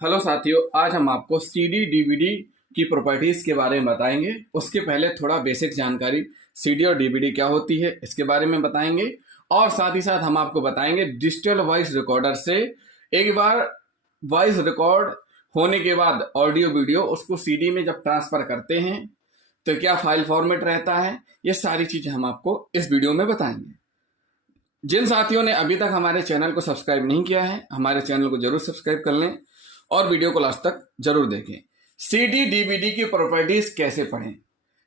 Hello साथियों, आज हम आपको सीडी डीवीडी की प्रॉपर्टीज के बारे में बताएंगे। उसके पहले थोड़ा बेसिक जानकारी सीडी और डीवीडी क्या होती है इसके बारे में बताएंगे, और साथ ही साथ हम आपको बताएंगे डिजिटल वॉइस रिकॉर्डर से एक बार वॉइस रिकॉर्ड होने के बाद ऑडियो वीडियो उसको सीडी में जब ट्रांसफर करते हैं तो क्या फाइल फॉर्मेट रहता है। ये सारी चीजें हम आपको इस वीडियो में बताएंगे। जिन साथियों ने अभी तक हमारे चैनल को सब्सक्राइब नहीं किया है, हमारे चैनल को जरूर सब्सक्राइब कर लें और वीडियो को लास्ट तक जरूर देखें। सीडी डीवीडी की प्रॉपर्टीज कैसे पढ़ें।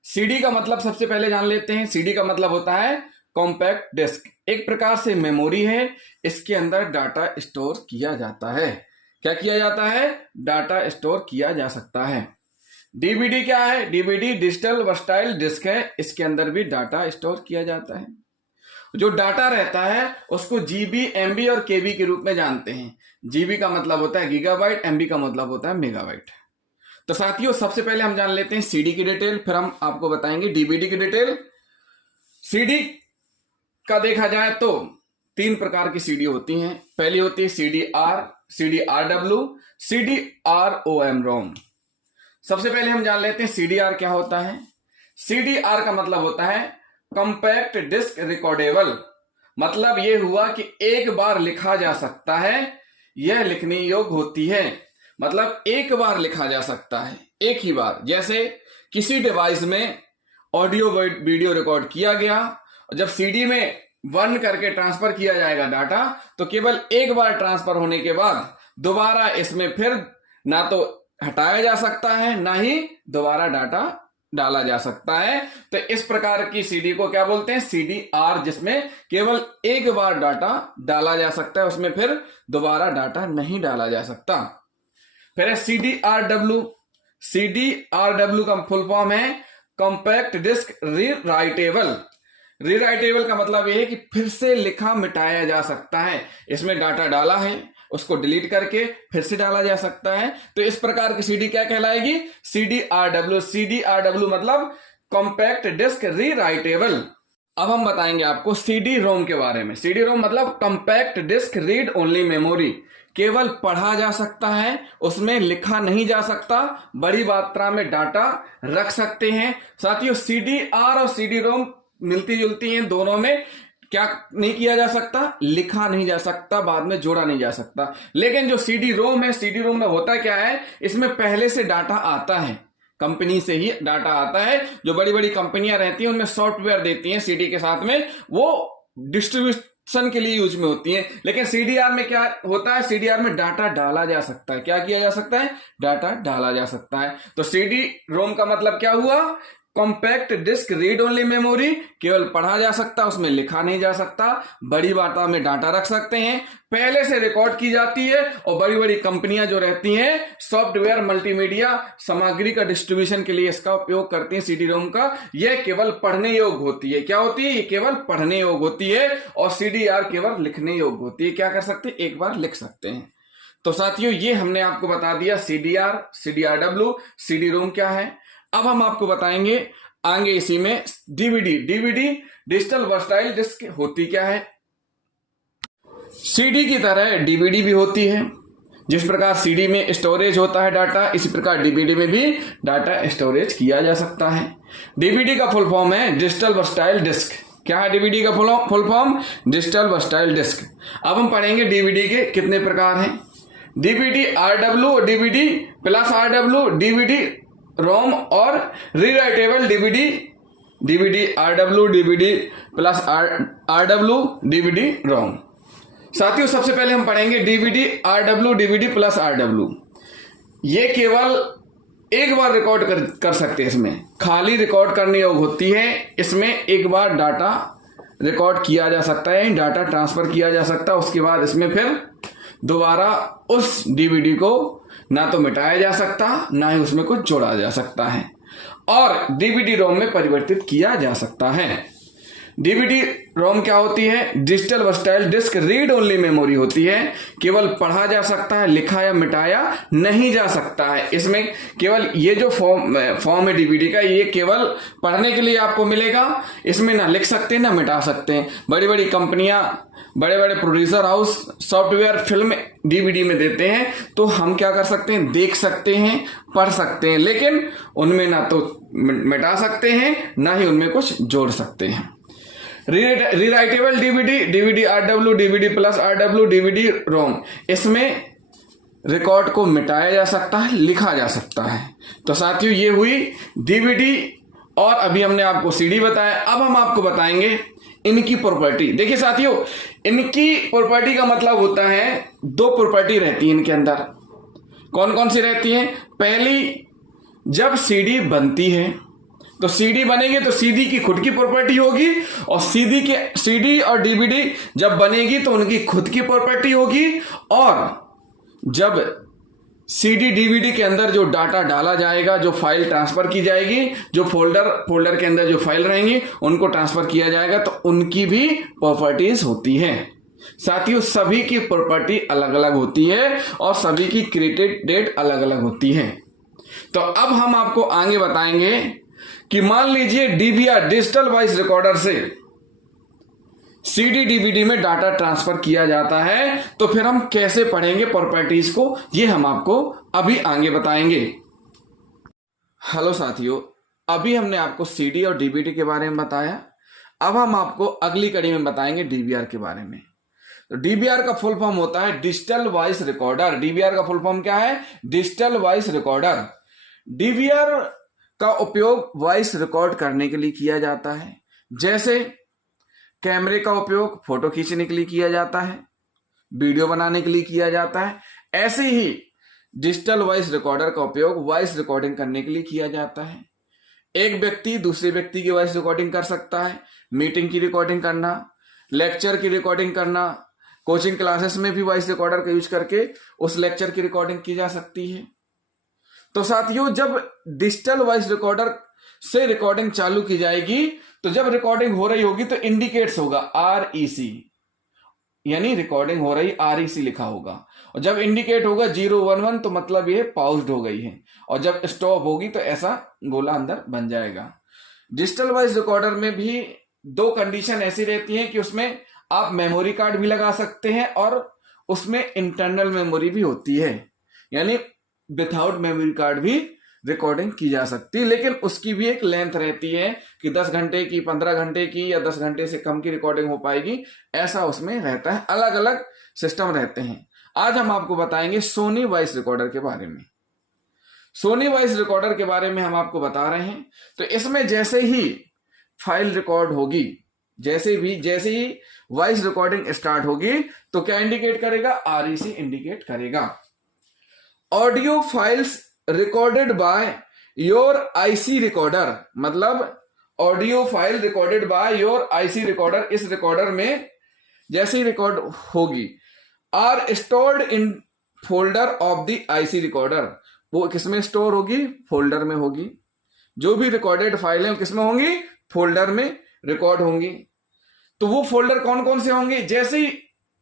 सीडी का मतलब सबसे पहले जान लेते हैं। सीडी का मतलब होता है कॉम्पैक्ट डिस्क, एक प्रकार से मेमोरी है। इसके अंदर डाटा स्टोर किया जाता है। क्या किया जाता है? डाटा स्टोर किया जा सकता है। डीवीडी क्या है? डीवीडी डिजिटल वर्सटाइल डिस्क है। इसके अंदर भी डाटा स्टोर किया जाता है। जो डाटा रहता है उसको जीबी, एमबी और केबी के रूप में जानते हैं। जीबी का मतलब होता है गीगाबाइट, एमबी का मतलब होता है मेगाबाइट। तो साथियों, सबसे पहले हम जान लेते हैं सीडी की डिटेल, फिर हम आपको बताएंगे डीवीडी की डिटेल। सीडी का देखा जाए तो तीन प्रकार की सीडी होती हैं। पहली होती है CD R W, CD R O M ROM. सबसे पहले हम जान लेते हैं सीडी आर क्या होता है। सीडी आर का मतलब होता है कॉम्पैक्ट डिस्क रिकॉर्डेबल। मतलब यह हुआ कि एक बार लिखा जा सकता है, यह लिखने योग्य होती है। मतलब एक बार लिखा जा सकता है, एक ही बार। जैसे किसी डिवाइस में ऑडियो वीडियो रिकॉर्ड किया गया, जब सीडी में वन करके ट्रांसफर किया जाएगा डाटा, तो केवल एक बार ट्रांसफर होने के बाद दोबारा इसमें फिर ना तो हटाया जा सकता है, ना ही दोबारा डाटा डाला जा सकता है। तो इस प्रकार की सीडी को क्या बोलते हैं? सीडी आर, जिसमें केवल एक बार डाटा डाला जा सकता है, उसमें फिर दोबारा डाटा नहीं डाला जा सकता। फिर है CD R W. CD R W का फुल फॉर्म है कॉम्पैक्ट डिस्क रीराइटेबल। रीराइटेबल का मतलब यह है कि फिर से लिखा मिटाया जा सकता है। इसमें डाटा डाला है, उसको डिलीट करके फिर से डाला जा सकता है। तो इस प्रकार की सीडी क्या कहलाएगी? CD R W. CD R W मतलब कॉम्पैक्ट डिस्क रीराइटेबल। अब हम बताएंगे आपको सीडी रोम के बारे में। सीडी रोम मतलब compact disc read only memory. केवल पढ़ा जा सकता है, उसमें लिखा नहीं जा सकता। बड़ी मात्रा में डाटा रख सकते हैं। साथियों, सीडी आर और सीडी रोम मिलती जुलती हैं। दोनों में क्या नहीं किया जा सकता? लिखा नहीं जा सकता, बाद में जोड़ा नहीं जा सकता। लेकिन जो सीडी रोम है, सीडी रोम में होता क्या है, इसमें पहले से डाटा आता है, कंपनी से ही डाटा आता है। जो बड़ी बड़ी कंपनियां रहती हैं उनमें सॉफ्टवेयर देती हैं सीडी के साथ में, वो डिस्ट्रीब्यूशन के लिए यूज में होती हैं। लेकिन सीडीआर में क्या होता है? सीडीआर में डाटा डाला जा सकता है। क्या किया जा सकता है? डाटा डाला जा सकता है। तो सीडी रोम का मतलब क्या हुआ? Compact disc read only memory. केवल पढ़ा जा सकता, उसमें लिखा नहीं जा सकता। बड़ी मात्रा में डाटा रख सकते हैं, पहले से रिकॉर्ड की जाती है। और बड़ी बड़ी कंपनियां जो रहती हैं सॉफ्टवेयर मल्टीमीडिया सामग्री का डिस्ट्रीब्यूशन के लिए इसका उपयोग करती हैं सीडी रोम का। यह केवल पढ़ने योग्य होती है। क्या होती है? ये केवल पढ़ने योग्य होती है। और सीडीआर केवल लिखने योग्य होती है। क्या कर सकते हैं? एक बार लिख सकते हैं। तो साथियों, ये हमने आपको बता दिया CDR, CDR W, CD ROM क्या है। अब हम आपको बताएंगे आगे इसी में DVD. DVD digital versatile disc होती क्या है। सीडी की तरह डीवीडी भी होती है। जिस प्रकार सीडी में स्टोरेज होता है डाटा, इसी प्रकार डीवीडी में भी डाटा स्टोरेज किया जा सकता है। डीवीडी का फुल फॉर्म है डिजिटल वर्सटाइल डिस्क। क्या है डीवीडी का full form? Digital versatile disc. अब हम पढ़ेंगे डीवीडी के कितने प्रकार हैं। DVD R W, DVD plus R W, DVD ROM और rewritable DVD. DVD R W, DVD plus R W, DVD ROM. साथियों, सबसे पहले हम पढ़ेंगे DVD R W, DVD plus R W. ये केवल एक बार रिकॉर्ड कर सकते हैं। इसमें खाली रिकॉर्ड करने योग्य होती है। इसमें एक बार डाटा रिकॉर्ड किया जा सकता है, डाटा ट्रांसफर किया जा सकता है। उसके बाद इसमें फिर दोबारा उस डीवीडी को ना तो मिटाया जा सकता, ना ही उसमें कुछ जोड़ा जा सकता है। और डीवीडी रोम में परिवर्तित किया जा सकता है। डीवीडी रोम क्या होती है? Digital versatile disc read only memory होती है। केवल पढ़ा जा सकता है, लिखा या मिटाया नहीं जा सकता है। इसमें केवल ये जो फॉर्म है डीवीडी का, ये केवल पढ़ने के लिए आपको मिलेगा। इसमें ना लिख सकते हैं ना मिटा सकते हैं। बड़ी बड़ी कंपनियां, बड़े बड़े producer house software film DVD में देते हैं, तो हम क्या कर सकते हैं? देख सकते हैं, पढ़ सकते हैं, लेकिन उनमें ना तो मिटा सकते हैं ना ही उनमें कुछ जोड़ सकते हैं। Rewritable DVD, DVD RW, DVD plus RW, DVD ROM, इसमें रिकॉर्ड को मिटाया जा सकता है, लिखा जा सकता है। तो साथियों ये हुई डीवीडी और अभी हमने आपको सीडी बताया। अब हम आपको बताएंगे इनकी प्रॉपर्टी। देखिए साथियों, इनकी प्रॉपर्टी का मतलब होता है दो प्रॉपर्टी रहती है इनके अंदर। कौन कौन सी रहती है? पहली, जब सीडी बनती है तो सीडी बनेगी तो सीडी की खुद की प्रॉपर्टी होगी, और सीडी और डीवीडी जब बनेगी तो उनकी खुद की प्रॉपर्टी होगी। और जब सीडी डीवीडी के अंदर जो डाटा डाला जाएगा, जो फाइल ट्रांसफर की जाएगी, जो फोल्डर के अंदर जो फाइल रहेंगी उनको ट्रांसफर किया जाएगा, तो उनकी भी प्रॉपर्टीज होती है। साथियों सभी की प्रॉपर्टी अलग अलग होती है और सभी की क्रिएटेड डेट अलग अलग होती है। तो अब हम आपको आगे बताएंगे कि मान लीजिए डीवीआर डिजिटल वॉइस रिकॉर्डर से सीडी डीवीडी में डाटा ट्रांसफर किया जाता है, तो फिर हम कैसे पढ़ेंगे प्रॉपर्टीज को, ये हम आपको अभी आगे बताएंगे। हेलो साथियों, अभी हमने आपको सीडी और डीवीडी के बारे में बताया। अब हम आपको अगली कड़ी में बताएंगे डीवीआर के बारे में। तो डीवीआर का फुल फॉर्म होता है डिजिटल वॉइस रिकॉर्डर। डीवीआर का फुल फॉर्म क्या है? Digital voice recorder. डीवीआर का उपयोग वॉइस रिकॉर्ड करने के लिए किया जाता है। जैसे कैमरे का उपयोग फोटो खींचने के लिए किया जाता है, वीडियो बनाने के लिए किया जाता है, ऐसे ही डिजिटल वॉइस रिकॉर्डर का उपयोग वॉइस रिकॉर्डिंग करने के लिए किया जाता है। एक व्यक्ति दूसरे व्यक्ति की वॉइस रिकॉर्डिंग कर सकता है, मीटिंग की रिकॉर्डिंग करना, लेक्चर की रिकॉर्डिंग करना, कोचिंग क्लासेस में भी वॉइस रिकॉर्डर का यूज करके उस लेक्चर की रिकॉर्डिंग की जा सकती है। तो साथियों, जब डिजिटल वॉइस रिकॉर्डर से रिकॉर्डिंग चालू की जाएगी, तो जब रिकॉर्डिंग हो रही होगी तो इंडिकेट्स होगा REC, यानी रिकॉर्डिंग हो रही, REC लिखा होगा। और जब इंडिकेट होगा 011 तो मतलब ये पाउज्ड हो गई है, और जब स्टॉप होगी तो ऐसा गोला अंदर बन जाएगा। डिजिटल वॉइस रिकॉर्डर में भी दो कंडीशन ऐसी रहती हैं कि उसमें आप मेमोरी कार्ड भी लगा सकते हैं और उसमें इंटरनल मेमोरी भी होती है, यानी विदाउट मेमोरी कार्ड भी रिकॉर्डिंग की जा सकती है, लेकिन उसकी भी एक लेंथ रहती है कि 10 घंटे की, 15 घंटे की या 10 घंटे से कम की रिकॉर्डिंग हो पाएगी, ऐसा उसमें रहता है। अलग अलग सिस्टम रहते हैं। आज हम आपको बताएंगे सोनी वॉइस रिकॉर्डर के बारे में। सोनी वॉइस रिकॉर्डर के बारे में हम आपको बता रहे हैं। तो इसमें जैसे ही फाइल रिकॉर्ड होगी, जैसे ही वॉइस रिकॉर्डिंग स्टार्ट होगी, तो क्या इंडिकेट करेगा? REC इंडिकेट करेगा। Audio files recorded by your IC recorder, मतलब audio file recorded by your IC recorder, इस रिकॉर्डर में जैसे ही रिकॉर्ड होगी, are stored in folder of the IC recorder. वो किसमें स्टोर होगी? फोल्डर में होगी। जो भी रिकॉर्डेड फाइल है किसमें होंगी? फोल्डर में रिकॉर्ड होंगी। तो वो फोल्डर कौन कौन से होंगे? जैसे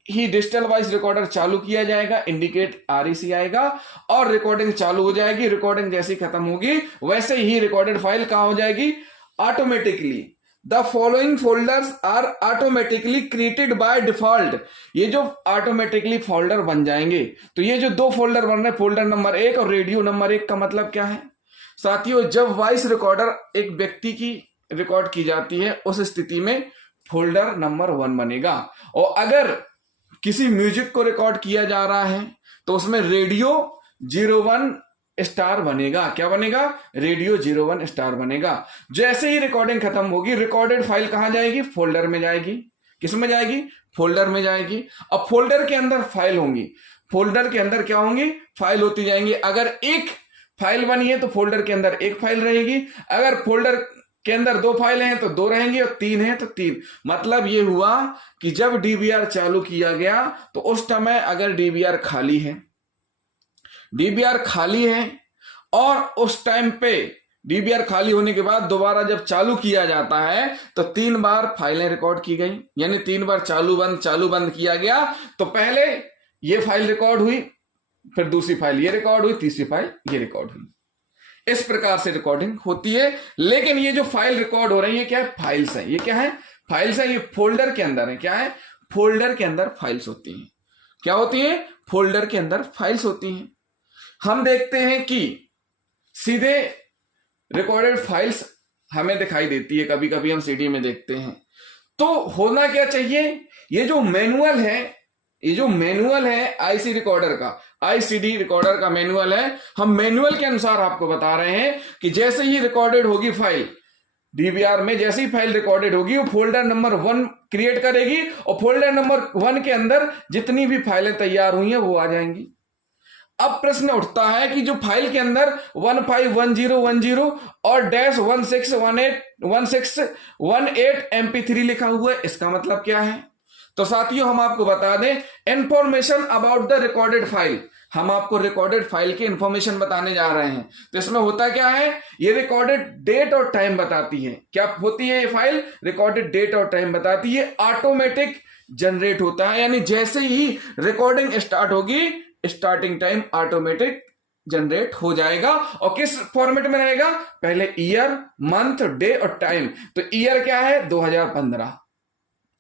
ही डिजिटल वॉइस रिकॉर्डर चालू किया जाएगा, इंडिकेट REC आएगा और रिकॉर्डिंग चालू हो जाएगी। रिकॉर्डिंग जैसे ही खत्म होगी वैसे ही रिकॉर्डेड फाइल कहां हो जाएगी? Automatically the following folders are automatically created by default. ये जो ऑटोमेटिकली फोल्डर बन जाएंगे, तो ये जो दो फोल्डर बन रहे हैं, फोल्डर नंबर 1 और रेडियो नंबर 1, का मतलब क्या है साथियों? जब वॉइस रिकॉर्डर एक व्यक्ति की रिकॉर्ड की जाती है, उस स्थिति में फोल्डर नंबर 1 बनेगा। और अगर किसी म्यूजिक को रिकॉर्ड किया जा रहा है तो उसमें रेडियो 01 स्टार बनेगा। क्या बनेगा? रेडियो 01 स्टार बनेगा। जैसे ही रिकॉर्डिंग खत्म होगी, रिकॉर्डेड फाइल कहां जाएगी? फोल्डर में जाएगी। किस में जाएगी? फोल्डर में जाएगी। अब फोल्डर के अंदर फाइल होंगी। फोल्डर के अंदर क्या होंगी? फाइल होती जाएंगी। अगर एक फाइल बनी है तो फोल्डर के अंदर एक फाइल रहेगी। अगर फोल्डर के अंदर 2 फाइलें हैं तो 2 रहेंगी, और 3 हैं तो 3। मतलब ये हुआ कि जब डीवीआर चालू किया गया तो उस समय अगर डीवीआर खाली है और उस टाइम पे डीबीआर खाली होने के बाद दोबारा जब चालू किया जाता है तो 3 बार फाइलें रिकॉर्ड की गई, यानी 3 बार चालू बंद किया गया। तो पहले ये फाइल रिकॉर्ड हुई, फिर दूसरी फाइल ये रिकॉर्ड हुई, तीसरी फाइल ये रिकॉर्ड हुई। इस प्रकार से रिकॉर्डिंग होती है। लेकिन ये जो फाइल रिकॉर्ड हो रही है क्या है? फाइल्स है। ये क्या है? फाइल्स है। ये फोल्डर के अंदर है। क्या है? फोल्डर के अंदर फाइल्स होती हैं। क्या होती है? फोल्डर के अंदर फाइल्स होती हैं। हम देखते हैं कि सीधे रिकॉर्डेड फाइल्स हमें दिखाई देती है, कभी कभी हम सीडी में देखते हैं। तो होना क्या चाहिए? ये जो मैनुअल है आईसी रिकॉर्डर का, आईसीडी रिकॉर्डर का मैनुअल है, हम मैनुअल के अनुसार आपको बता रहे हैं कि जैसे ही रिकॉर्डेड होगी फाइल डीबीआर में, जैसी फाइल रिकॉर्डेड होगी वो फोल्डर नंबर 1 क्रिएट करेगी और फोल्डर नंबर 1 के अंदर जितनी भी फाइलें तैयार हुई हैं वो आ जाएंगी। अब प्रश्न उठता है कि जो फाइल के अंदर 151010 और -1618 MP3 लिखा हुआ है, इसका मतलब क्या है? तो साथियों हम आपको बता दें, information about the recorded file, हम आपको रिकॉर्डेड फाइल की इंफॉर्मेशन बताने जा रहे हैं। तो इसमें होता क्या है? ये रिकॉर्डेड डेट और टाइम बताती है। क्या होती है ये फाइल? रिकॉर्डेड डेट और टाइम बताती है। ऑटोमेटिक जनरेट होता है, यानी जैसे ही रिकॉर्डिंग स्टार्ट होगी स्टार्टिंग टाइम ऑटोमेटिक जनरेट हो जाएगा। और किस फॉर्मेट में रहेगा? पहले ईयर, मंथ, डे और टाइम। तो ईयर क्या है? 2015।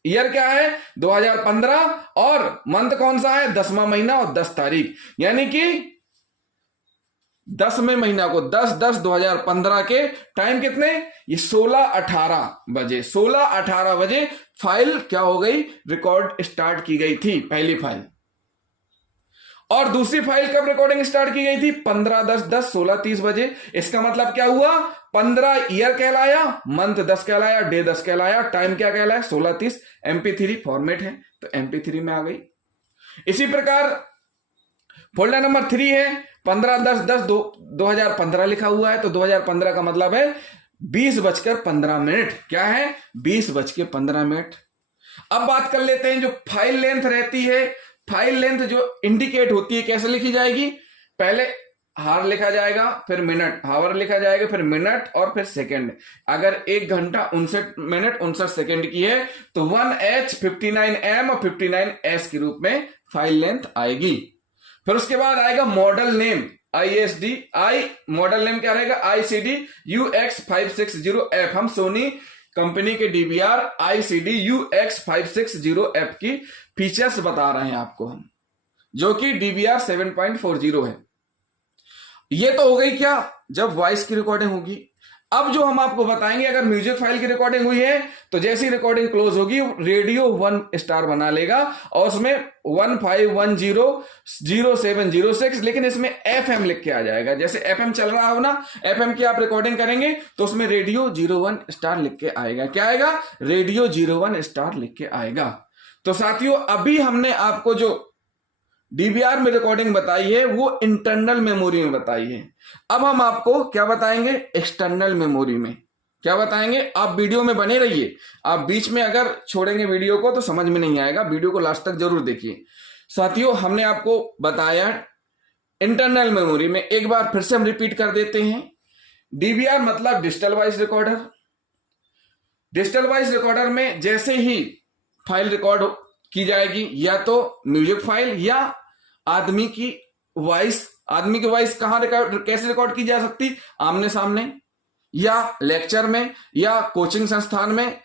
ईयर क्या है? 2015। और मंथ कौन सा है? 10वां महीना और 10 तारीख, यानी कि 10वें महीना को 10/10/2015 के टाइम कितने? ये 16:18 बजे। 16:18 बजे फाइल क्या हो गई? रिकॉर्ड स्टार्ट की गई थी, पहली फाइल। और दूसरी फाइल कब रिकॉर्डिंग स्टार्ट की गई थी? 15/10/16:30 बजे। इसका मतलब क्या हुआ? 15 ईयर कहलाया, मंथ 10 कहलाया, डे 10 कहलाया, टाइम क्या कहलाया? 16:30। MP3 फॉर्मेट है तो MP3 में आ गई। इसी प्रकार फोल्डर नंबर 3 है, 15/10/2015 लिखा हुआ है, तो 2015 का मतलब है 20:15। क्या है? 20:15। अब बात कर लेते हैं जो फाइल लेंथ रहती है। फाइल लेंथ जो इंडिकेट होती है कैसे लिखी जाएगी? पहले हार लिखा जाएगा, फिर मिनट, हावर लिखा जाएगा, फिर मिनट और फिर सेकंड। अगर 1 घंटा 59 मिनट 59 सेकंड की है तो 1H 59M और 59S के रूप में फाइल लेंथ आएगी। फिर उसके बाद आएगा model name, ISD, model name क्या रहेगा? ICD UX560F। हम सोनी कंपनी के DVR ICD UX560F की फीचर्स बता रहे हैं आपको हम, जो कि DVR 7.40 है। ये तो हो गई क्या? जब वॉइस की रिकॉर्डिंग होगी। अब जो हम आपको बताएंगे, अगर म्यूजिक फाइल की रिकॉर्डिंग हुई है तो जैसी रिकॉर्डिंग क्लोज होगी रेडियो 1 स्टार बना लेगा और उसमें 15100706, लेकिन इसमें FM लिख के आ जाएगा। जैसे FM चल रहा हो ना, FM की आप रिकॉर्डिंग करेंगे तो उसमें रेडियो 01 स्टार लिख के आएगा। क्या आएगा? रेडियो 01 स्टार लिख के आएगा। तो साथियों अभी हमने आपको जो डीवीआर में रिकॉर्डिंग बताई है वो इंटरनल मेमोरी में बताई है। अब हम आपको क्या बताएंगे? एक्सटर्नल मेमोरी में क्या बताएंगे? आप वीडियो में बने रहिए। आप बीच में अगर छोड़ेंगे वीडियो को तो समझ में नहीं आएगा, वीडियो को लास्ट तक जरूर देखिए। साथियों हमने आपको बताया इंटरनल मेमोरी में, एक बार फिर से हम रिपीट कर देते हैं। डीवीआर मतलब digital voice recorder. Digital voice recorder में जैसे ही फाइल रिकॉर्ड की जाएगी, या तो म्यूजिक फाइल या आदमी की वॉइस। आदमी की वॉइस कहां रिकॉर्ड, कैसे रिकॉर्ड की जा सकती? आमने सामने, या लेक्चर में, या कोचिंग संस्थान में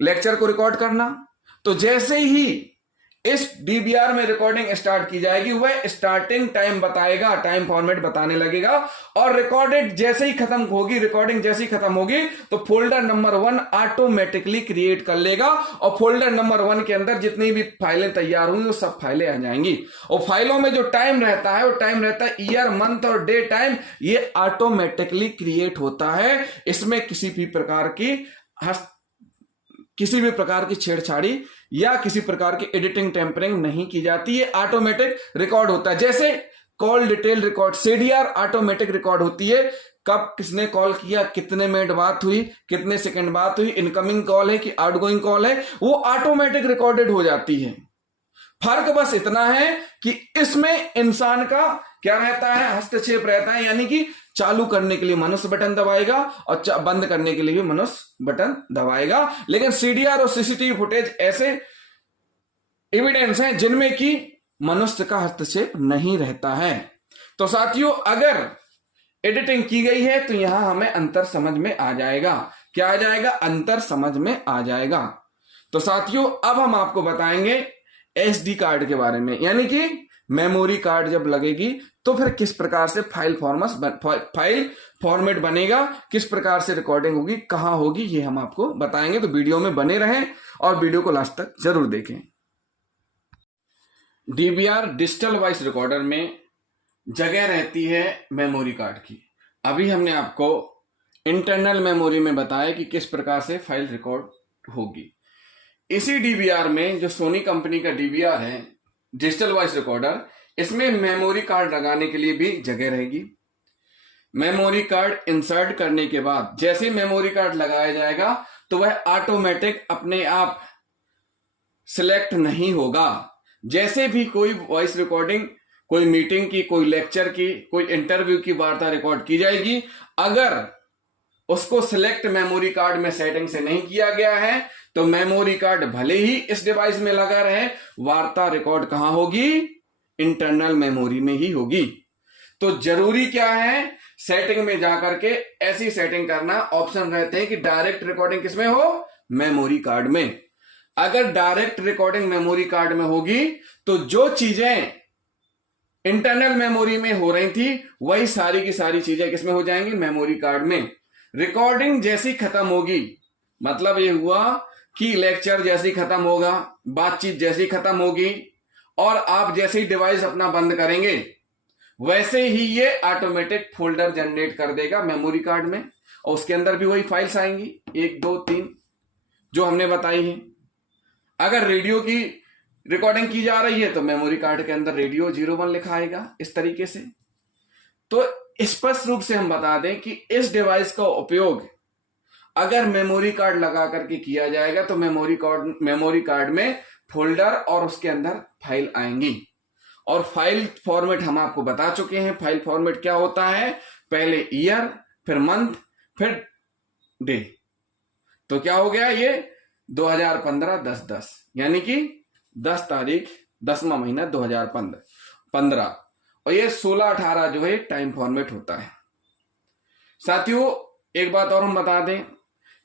लेक्चर को रिकॉर्ड करना। तो जैसे ही इस डीवीआर में रिकॉर्डिंग स्टार्ट की जाएगी वह स्टार्टिंग टाइम बताएगा, टाइम फॉर्मेट बताने लगेगा। और रिकॉर्डेड जैसे ही खत्म होगी, रिकॉर्डिंग जैसे ही खत्म होगी तो फोल्डर नंबर 1 ऑटोमेटिकली क्रिएट कर लेगा और फोल्डर नंबर 1 के अंदर जितनी भी फाइलें तैयार हुई वो सब फाइलें आ जाएंगी। और फाइलों में जो टाइम रहता है वो टाइम रहता है ईयर, मंथ और डे टाइम, ये ऑटोमेटिकली क्रिएट होता है। इसमें किसी भी प्रकार की छेड़छाड़ी या किसी प्रकार की एडिटिंग टेम्परिंग नहीं की जाती है, ऑटोमेटिक रिकॉर्ड होता है। जैसे call detail record, CDR automatic record होती है, कब किसने कॉल किया, कितने मिनट बात हुई, कितने सेकंड बात हुई, इनकमिंग कॉल है कि आउटगोइंग कॉल है, वो ऑटोमेटिक रिकॉर्डेड हो जाती है। फर्क बस इतना है कि इसमें इंसान का क्या रहता है, हस्तक्षेप रहता है, यानी कि चालू करने के लिए मनुष्य बटन दबाएगा और बंद करने के लिए भी मनुष्य बटन दबाएगा। लेकिन सीडीआर और सीसीटीवी फुटेज ऐसे एविडेंस हैं जिनमें कि मनुष्य का हस्तक्षेप नहीं रहता है। तो साथियों, अगर एडिटिंग की गई है तो यहां हमें अंतर समझ में आ जाएगा। क्या आ जाएगा, अंतर समझ में आ जाएगा। तो साथियों, अब हम आपको बताएंगे एसडी कार्ड के बारे में, यानी कि मेमोरी कार्ड जब लगेगी तो फिर किस प्रकार से फाइल फॉर्मेट बनेगा, किस प्रकार से रिकॉर्डिंग होगी, कहां होगी, ये हम आपको बताएंगे। तो वीडियो में बने रहें और वीडियो को लास्ट तक जरूर देखें। डीवीआर डिजिटल वॉइस रिकॉर्डर में जगह रहती है मेमोरी कार्ड की। अभी हमने आपको इंटरनल मेमोरी में बताया कि किस प्रकार से फाइल रिकॉर्ड होगी। इसी डीवीआर में, जो सोनी कंपनी का डीवीआर है डिजिटल वॉइस रिकॉर्डर, इसमें मेमोरी कार्ड लगाने के लिए भी जगह रहेगी। मेमोरी कार्ड इंसर्ट करने के बाद जैसे मेमोरी कार्ड लगाया जाएगा तो वह ऑटोमेटिक अपने आप सिलेक्ट नहीं होगा। जैसे भी कोई वॉइस रिकॉर्डिंग, कोई मीटिंग की, कोई लेक्चर की, कोई इंटरव्यू की वार्ता रिकॉर्ड की जाएगी, अगर उसको सिलेक्ट मेमोरी कार्ड में सेटिंग से नहीं किया गया है तो मेमोरी कार्ड भले ही इस डिवाइस में लगा रहे, वार्ता रिकॉर्ड कहां होगी, इंटरनल मेमोरी में ही होगी। तो जरूरी क्या है, सेटिंग में जाकर के ऐसी सेटिंग करना। ऑप्शन रहते हैं कि डायरेक्ट रिकॉर्डिंग किसमें हो, मेमोरी कार्ड में। अगर डायरेक्ट रिकॉर्डिंग मेमोरी कार्ड में होगी तो जो चीजें इंटरनल मेमोरी में हो रही थी वही सारी की सारी चीजें किसमें हो जाएंगी, मेमोरी कार्ड में। रिकॉर्डिंग जैसी खत्म होगी, मतलब ये हुआ कि लेक्चर जैसी खत्म होगा, बातचीत जैसी खत्म होगी और आप जैसे ही डिवाइस अपना बंद करेंगे वैसे ही ये ऑटोमेटिक फोल्डर जनरेट कर देगा मेमोरी कार्ड में और उसके अंदर भी वही फाइल्स आएंगी 1 2 3 जो हमने बताई है। अगर रेडियो की रिकॉर्डिंग की जा रही है तो मेमोरी कार्ड के अंदर रेडियो 01 लिखा आएगा इस तरीके से। तो स्पष्ट रूप से हम बता दें कि इस डिवाइस का उपयोग अगर मेमोरी कार्ड लगा करके किया जाएगा तो मेमोरी कार्ड में फोल्डर और उसके अंदर फाइल आएंगी। और फाइल फॉर्मेट हम आपको बता चुके हैं। फाइल फॉर्मेट क्या होता है, पहले ईयर, फिर मंथ, फिर डे। तो क्या हो गया ये 2015 10/10, यानी कि 10 तारीख 10वां महीना 2015 और ये 16-18 जो है टाइम फॉर्मेट होता है। साथियों, एक बात और हम बता दें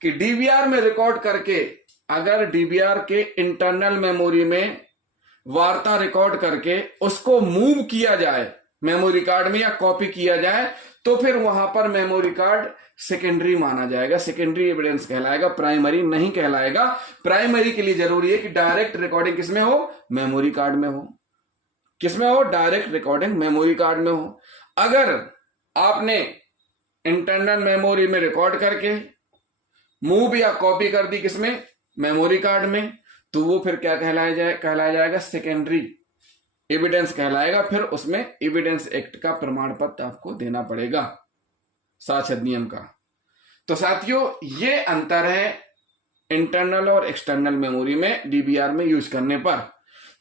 कि डीवीआर में रिकॉर्ड करके अगर डीवीआर के इंटरनल मेमोरी में वार्ता रिकॉर्ड करके उसको मूव किया जाए मेमोरी कार्ड में या कॉपी किया जाए तो फिर वहां पर मेमोरी कार्ड सेकेंडरी माना जाएगा, सेकेंडरी एविडेंस कहलाएगा, प्राइमरी नहीं कहलाएगा। प्राइमरी के लिए जरूरी है कि डायरेक्ट रिकॉर्डिंग किसमें हो, मेमोरी कार्ड में हो। किसमें हो, डायरेक्ट रिकॉर्डिंग मेमोरी कार्ड में हो। अगर आपने इंटरनल मेमोरी में रिकॉर्ड करके मूव या कॉपी कर दी किसमें, मेमोरी कार्ड में, तो वो फिर क्या कहलाया जाएगा, सेकेंडरी एविडेंस कहलाएगा। फिर उसमें एविडेंस एक्ट का प्रमाण पत्र आपको देना पड़ेगा, साक्ष्य अधिनियम का। तो साथियों, ये अंतर है इंटरनल और एक्सटर्नल मेमोरी में डीवीआर में यूज करने पर।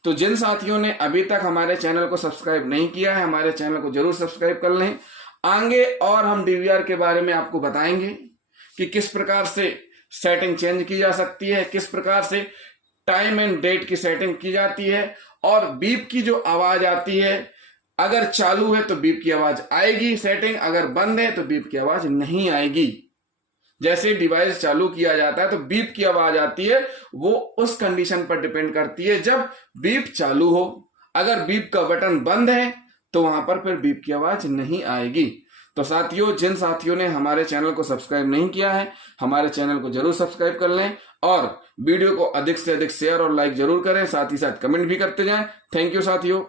तो जिन साथियों ने अभी तक हमारे चैनल को सब्सक्राइब नहीं किया है, हमारे चैनल को जरूर सब्सक्राइब कर लें। आगे और हम डीवीआर के बारे में आपको बताएंगे कि किस प्रकार से सेटिंग चेंज की जा सकती है, किस प्रकार से टाइम एंड डेट की सेटिंग की जाती है, और बीप की जो आवाज आती है, अगर चालू है तो बीप की आवाज आएगी सेटिंग, अगर बंद है तो बीप की आवाज नहीं आएगी। जैसे डिवाइस चालू किया जाता है तो बीप की आवाज आती है, वो उस कंडीशन पर डिपेंड करती है जब बीप चालू हो। अगर बीप का बटन बंद है तो वहां पर फिर बीप की आवाज नहीं आएगी। तो साथियों, जिन साथियों ने हमारे चैनल को सब्सक्राइब नहीं किया है, हमारे चैनल को जरूर सब्सक्राइब कर लें और वीडियो को अधिक से अधिक शेयर और लाइक जरूर करें, साथ ही साथ कमेंट भी करते जाएं। थैंक यू साथियों।